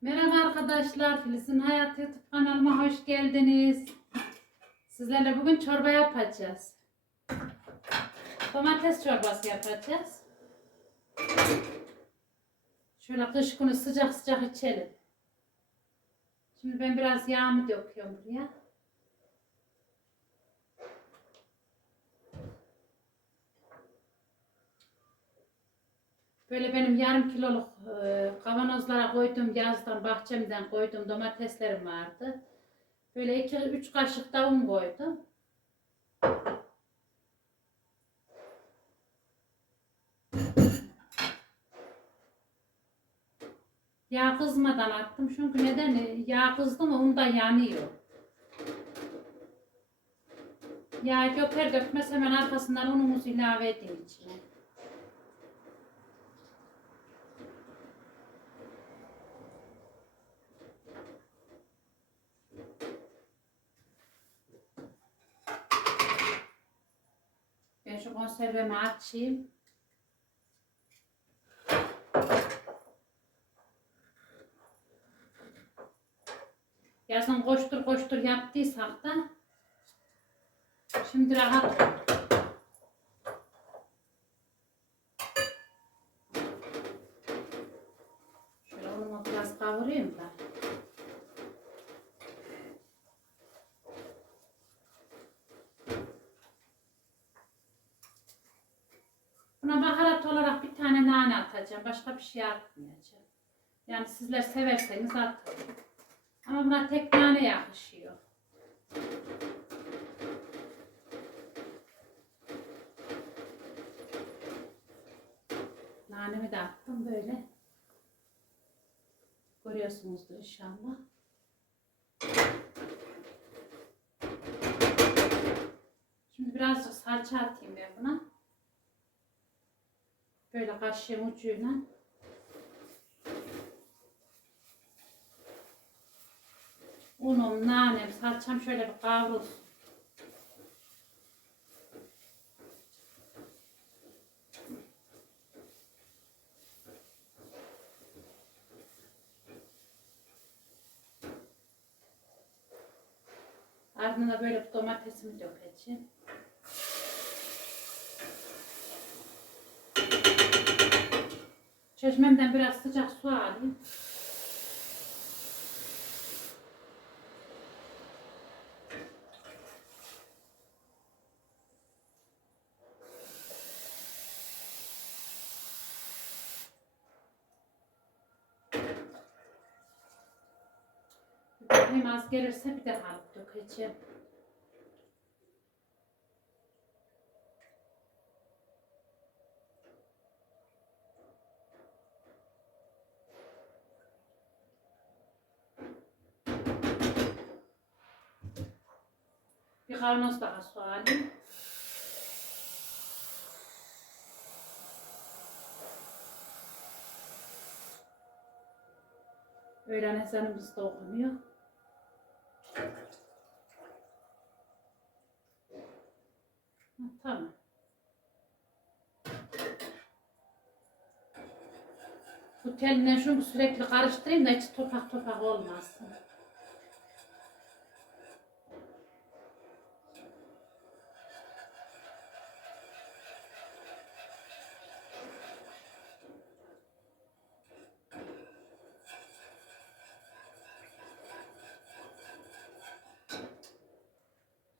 Merhaba arkadaşlar, Filiz'in Hayat YouTube kanalıma hoş geldiniz. Sizlerle bugün çorba yapacağız. Domates çorbası yapacağız. Şöyle kış günü sıcak sıcak içelim. Şimdi ben biraz yağımı döküyorum buraya. Böyle benim yarım kiloluk e, kavanozlara koyduğum yazdan bahçemden koyduğum domateslerim vardı. Böyle iki üç kaşık da un koydum. Yağ kızmadan attım çünkü neden? Yağ kızdı mı un da yanıyor. Yağ döker dökmez hemen arkasından unumuzu ilave edeyim içine. Konservemi açayım. Yazın koştur koştur yaptıysak da şimdi rahat ol. Şöyle unumu biraz kavurayım da. Buna baharat olarak bir tane nane atacağım. Başka bir şey atmayacağım. Yani sizler severseniz atın. Ama buna tek nane yakışıyor. Nanemi de attım böyle. Görüyorsunuzdur inşallah. Şimdi birazcık salça atayım ben buna. Böyle kaşığın ucuyla. Unum, nanem, salçam şöyle bir kavrulsun. Ardından da böyle domatesimi dökeceğim. Çeşmemden biraz sıcak su alayım. Hem az gelirse bir daha dökeceğim. Bir kavanoz daha alayım. Öğlen ezanımız da okunuyor. Tamam. Bu teline şunu sürekli karıştırayım da hiç topak topak olmasın.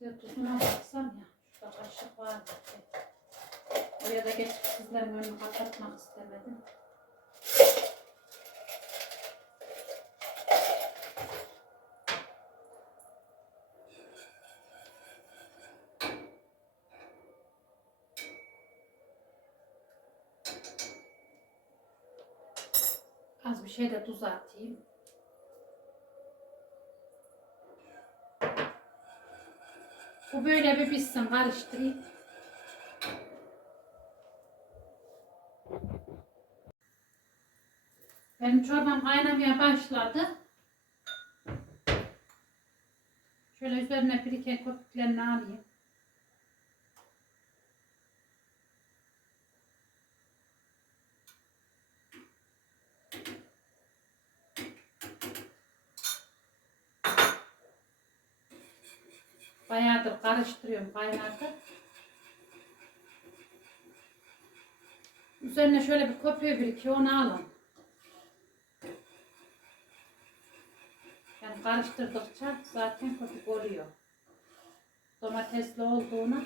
Bir de tuzuna baksam ya. Şurada kaşık var. Oraya da geçip sizlerin önünü kapatmak istemedim. Az bir şey de tuz atayım. Bu böyle bir pişsin karıştırayım. Benim çorbam kaynamaya başladı. Şöyle üzerine bir iki kopiklerini alayım. Bayağıdır karıştırıyorum bayağıdır. Üzerine şöyle bir kopya bir iki onu alalım. Yani karıştırdıkça zaten köpük oluyor. Domatesli olduğuna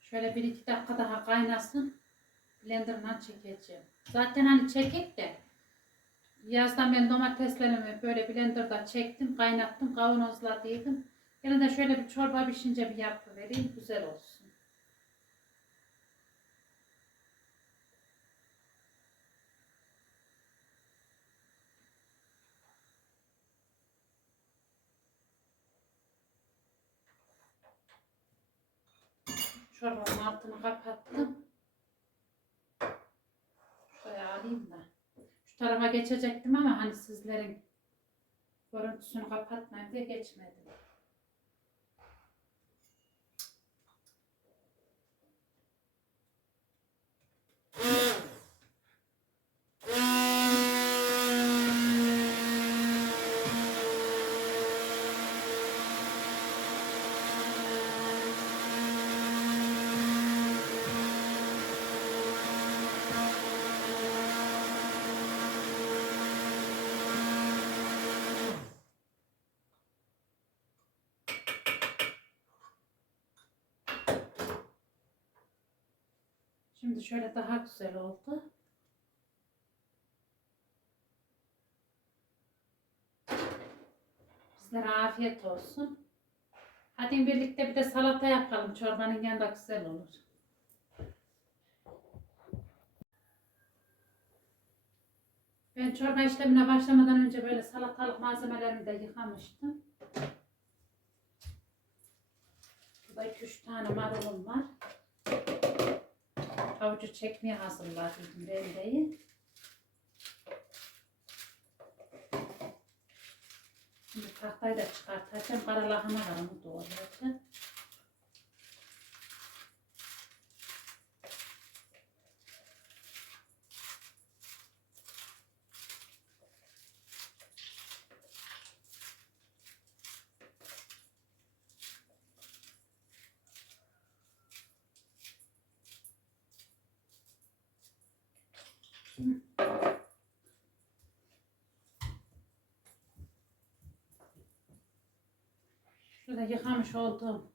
Şöyle bir iki dakika daha kaynasın. Blender'dan çekeceğim. Zaten hani çekek de yazdan ben domateslerimi böyle blenderda çektim, kaynattım, kavanozladıydım. Yine de şöyle bir çorba pişince bir yapı vereyim, güzel olsun. Çorbanın altını kapattım. Şöyle alayım da. Şu tarafa geçecektim ama hani sizlerin görüntüsünü kapatmayayım diye geçmedim. Yeah. Şimdi şöyle daha güzel oldu. Bizlere afiyet olsun. Hadi birlikte bir de salata yapalım. Çorbanın yanında güzel olur. Ben çorba işlemine başlamadan önce böyle salatalık malzemelerimi de yıkamıştım. Burada 2-3 tane marulum var. Havucu çekmeye hazırladım rendeyi. Şimdi tahtayı da çıkartacağım. Kara lahana var onu doğrayacağım. Şurada yıkamış olduğum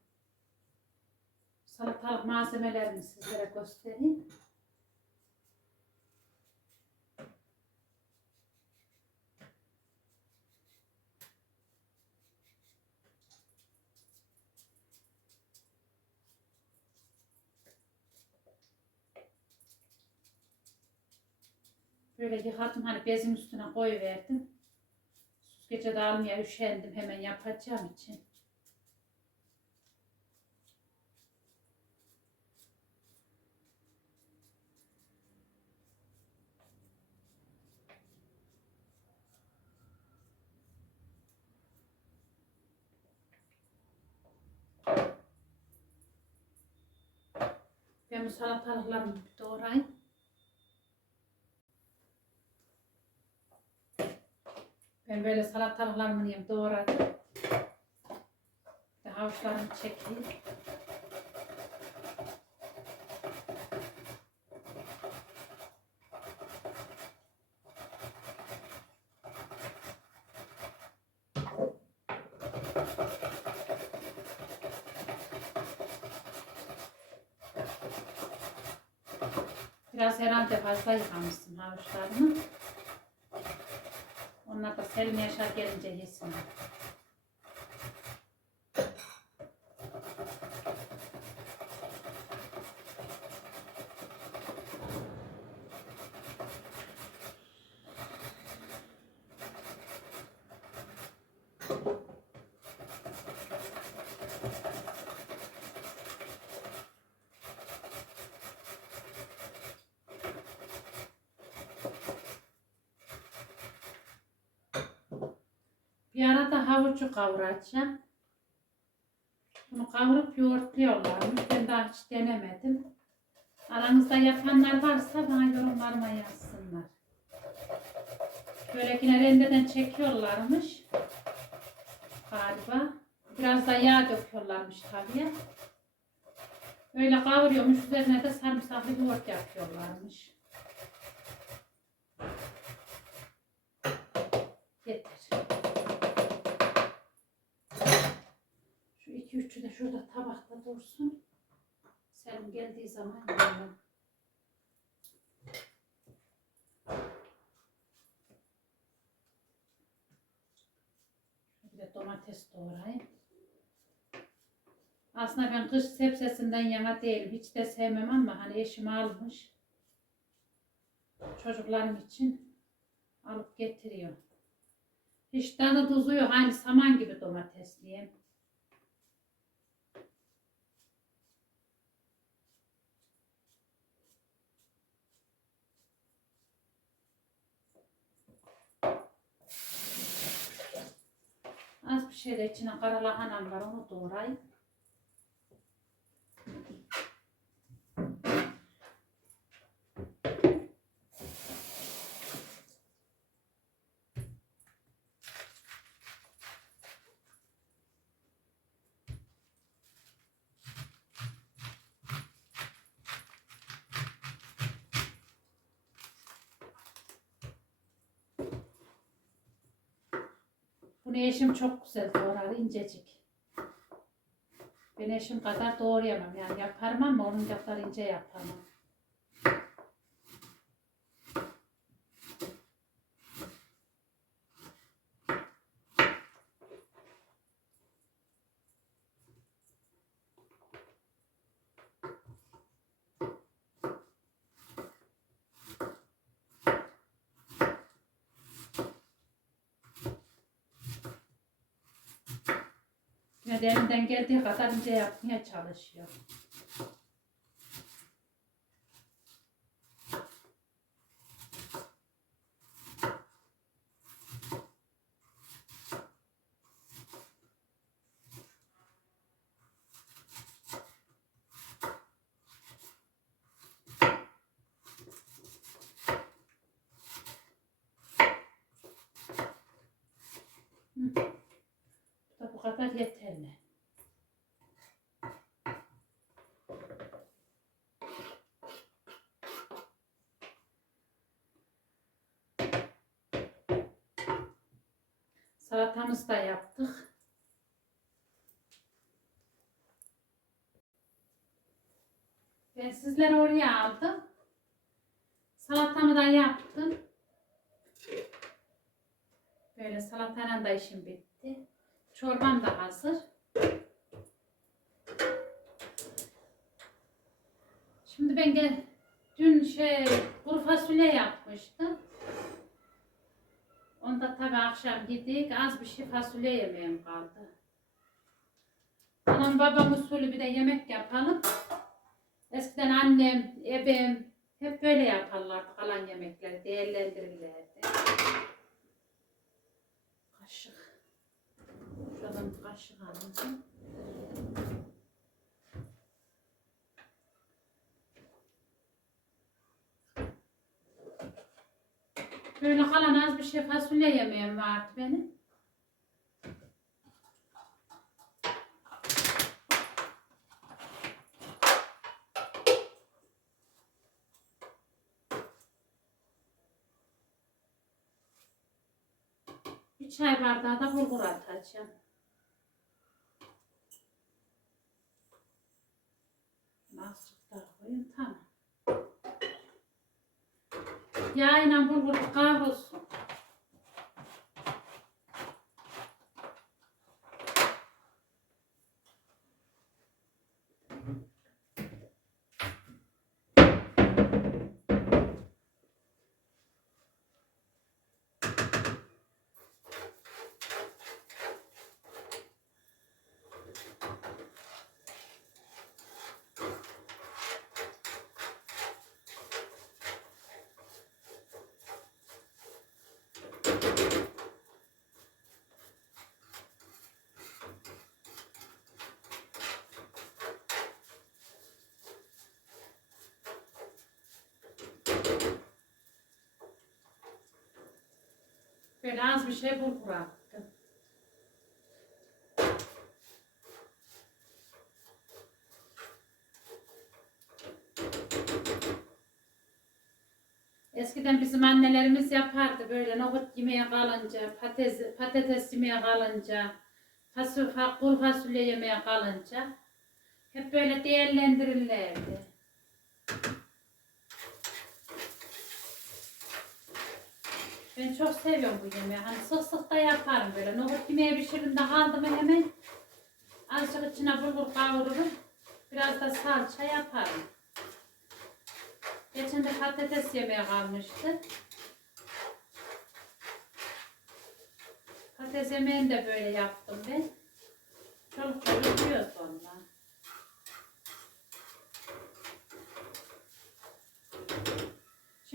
salatalık malzemelerini sizlere göstereyim. Böyle yıkadım hani bezin üstüne koyuverdim. Gece de almaya üşendim hemen yapacağım için. Ben bu salatalıklarımı doğrayayım. Ben böyle salatalıklarımı yiyeyim doğradım. De havuçlarımı çekeyim. Biraz herhalde fazla yıkamışsın havuçlarını. Selim Yaşar gelince yesinler. Bir arada havucu kavuracağım. Bunu kavurup yoğurtluyorlarmış. Ben daha hiç denemedim. Aranızda yapanlar varsa bana yorumlarıma yazsınlar. Böyle yine rendeden çekiyorlarmış. Galiba. Biraz da yağ döküyorlarmış tabii. Öyle kavuruyormuş. Üzerine de sarımsaklı yoğurt yapıyorlarmış. Yeter. Üçü de şurada tabakta dursun. Selim geldiği zaman yiyelim. Bir de domates doğrayayım. Aslında ben kış sebzesinden yana değilim. Hiç de sevmem ama hani eşim almış. Çocuklarım için alıp getiriyor. Hiç tadı tuzu yok. Aynı saman gibi domates diyeyim. Az bir şey de içine kara lahanam var onu doğrayayım. Bunu eşim çok güzel doğrar, incecik. Ben eşim kadar doğrayamam yani yaparım ama onun kadar ince yapamam. De elimden geldiği kadar ince yapmaya çalışıyor. Bu kadar yeterli. Salatamızı da yaptık. Ben sizleri oraya aldım. Salatamı da yaptım. Böyle salatayla da işim bitti. Çorbam da hazır. Şimdi ben gel dün şey kuru fasulye yapmıştım. Onda tabi akşam yedik. Az bir şey fasulye yemeğim kaldı. Anam babam usulü bir de yemek yapalım. Eskiden annem, ebem hep böyle yaparlardı kalan yemekleri değerlendirirlerdi. Kaşık. Bir kaşık. Böyle kalan az bir şey fasulye yemeğim vardı benim. Bir çay bardağı da bulgur atacağım. Azıcık daha koyayım tamam. Yağıyla bulgur kavrulsun. Şöyle az bir şey bulgur attım. Eskiden bizim annelerimiz yapardı böyle nohut yemeğe kalınca, patates, patates yemeğe kalınca, fasulye, kuru fasulye yemeğe kalınca hep böyle değerlendirirlerdi. Ben çok seviyorum bu yemeği. Hani sık sık da yaparım böyle. Nohut yemeği pişirdim de kaldı mı hemen azıcık içine bulgur kavururum. Biraz da salça yaparım. Geçen de patates yemeği kalmıştı. Patates yemeğini de böyle yaptım ben. Çoluk çocuk yiyoruz ondan.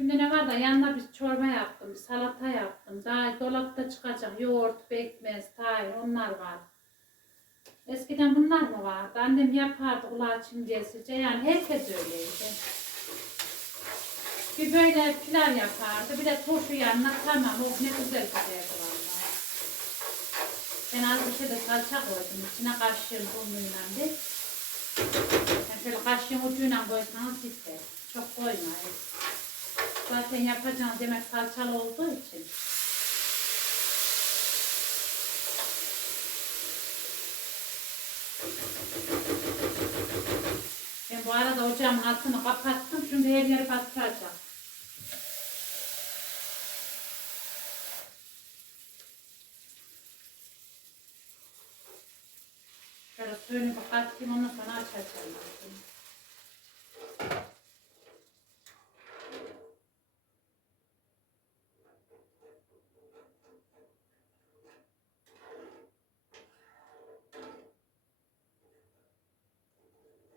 Şimdi ne var da yanına bir çorba yaptım, bir salata yaptım. Daha dolapta çıkacak yoğurt, pekmez, tahin onlar var. Eskiden bunlar mı vardı? Annem yapardı kulağı çimgesice. Yani herkes öyleydi. Bir böyle pilav yapardı. Bir de turşu yanına tamam. Oh ne güzel giderdi vallahi. Ben az bir şey de salça koydum. İçine kaşığın burnuyla bir. Yani şöyle kaşığın ucuyla koysanız gider. Çok koymayın. Zaten yapacağım demek salçalı olduğu için. Ben bu arada ocağın altını kapattım çünkü her yeri batıracak. Şöyle suyunu bir katayım ondan sonra açacağım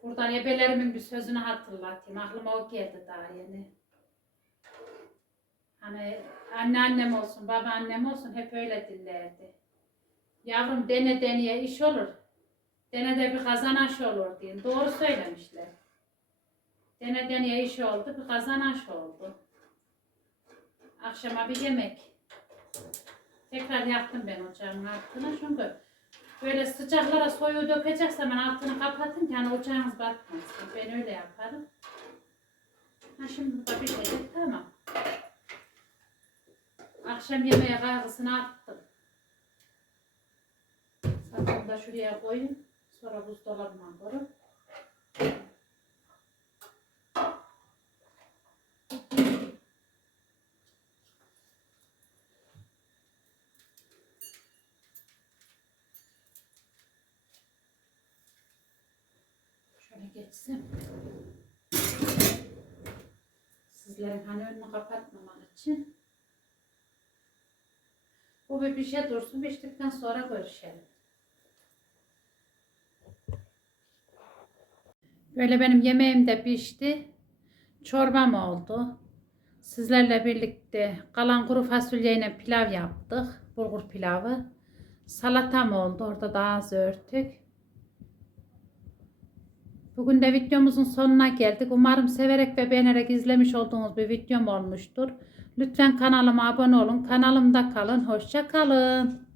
Buradan ebelerimin bir sözünü hatırlatayım. Aklıma o geldi daha yeni. Hani anneannem olsun, babaannem olsun hep öyle dillerdi. Yavrum dene deneye iş olur. Dene de bir kazanaş olur diye. Doğru söylemişler. Dene deneye iş oldu, bir kazanaş oldu. Akşama bir yemek. Tekrar yaktım ben ocağın altına çünkü Böyle sıcaklara soyu dökecekse ben altını kapatın ki hani ocağınız batmasın. Ben öyle yaparım. Ha şimdi bu da pişecek tamam. Akşam yemeğe kaygısını attım. Salçamı da şuraya koyayım. Sonra buzdolabına koyup. Şöyle geçsem. Sizlerin hani önünü kapatmamak için. Bu bir pişe dursun. Piştikten sonra görüşelim. Böyle benim yemeğim de pişti. Çorbam oldu. Sizlerle birlikte kalan kuru fasulyeyle pilav yaptık. Bulgur pilavı. Salatam oldu. Orada da az örtük. Bugün de videomuzun sonuna geldik. Umarım severek ve beğenerek izlemiş olduğunuz bir videom olmuştur. Lütfen kanalıma abone olun. Kanalımda kalın. Hoşça kalın.